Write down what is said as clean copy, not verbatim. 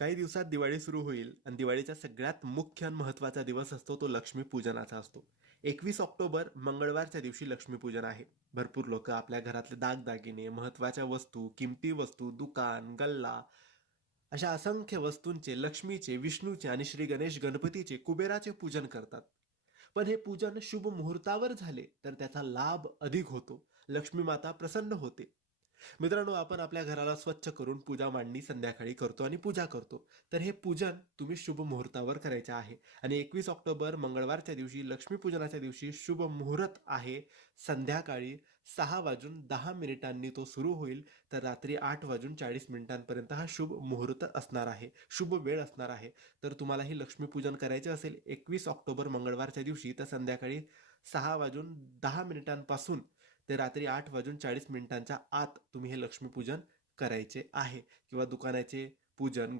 काही दिवसात दिवाळी सुरू होईल आणि दिवाळीचा सगळ्यात मुख्य आणि महत्वाचा दिवस असतो तो लक्ष्मीपूजनाचा असतो. 21 ऑक्टोबर मंगळवारच्या दिवशी लक्ष्मीपूजन आहे. भरपूर लोक आपल्या घरातले दागदागिने, महत्वाच्या वस्तू, किमती वस्तू, दुकान, गल्ला अशा असंख्य वस्तूंचे, लक्ष्मीचे, विष्णूचे आणि श्री गणेश गणपतीचे, कुबेराचे पूजन करतात. पण हे पूजन शुभ मुहूर्तावर झाले तर त्याचा लाभ अधिक होतो. लक्ष्मी माता प्रसन्न होते. मित्रांनो, आपण आपल्या घराला स्वच्छ करून पूजा मांडणी संध्याकाळी करतो आणि पूजा करतो. तर हे पूजन तुम्ही शुभ मुहूर्तावर करायचे आहे. आणि 21 ऑक्टोबर मंगळवारच्या दिवशी, लक्ष्मीपूजनाच्या दिवशी शुभ मुहूर्त आहे. संध्याकाळी 6 वाजून 10 मिनिटांनी तो सुरू होईल, तर रात्री 8 वाजून 40 मिनिटांपर्यंत हा शुभ मुहूर्त असणार आहे, शुभ वेळ असणार आहे. तर तुम्हाला ही लक्ष्मीपूजन करायचे असेल 21 ऑक्टोबर मंगळवारच्या दिवशी, तर संध्याकाळी 6 वाजून 10 मिनिटांपासून ते रात्री 8 वाजून 40 मिनिटांच्या आत तुम्ही हे लक्ष्मीपूजन करायचे आहे. किंवा दुकानाचे पूजन,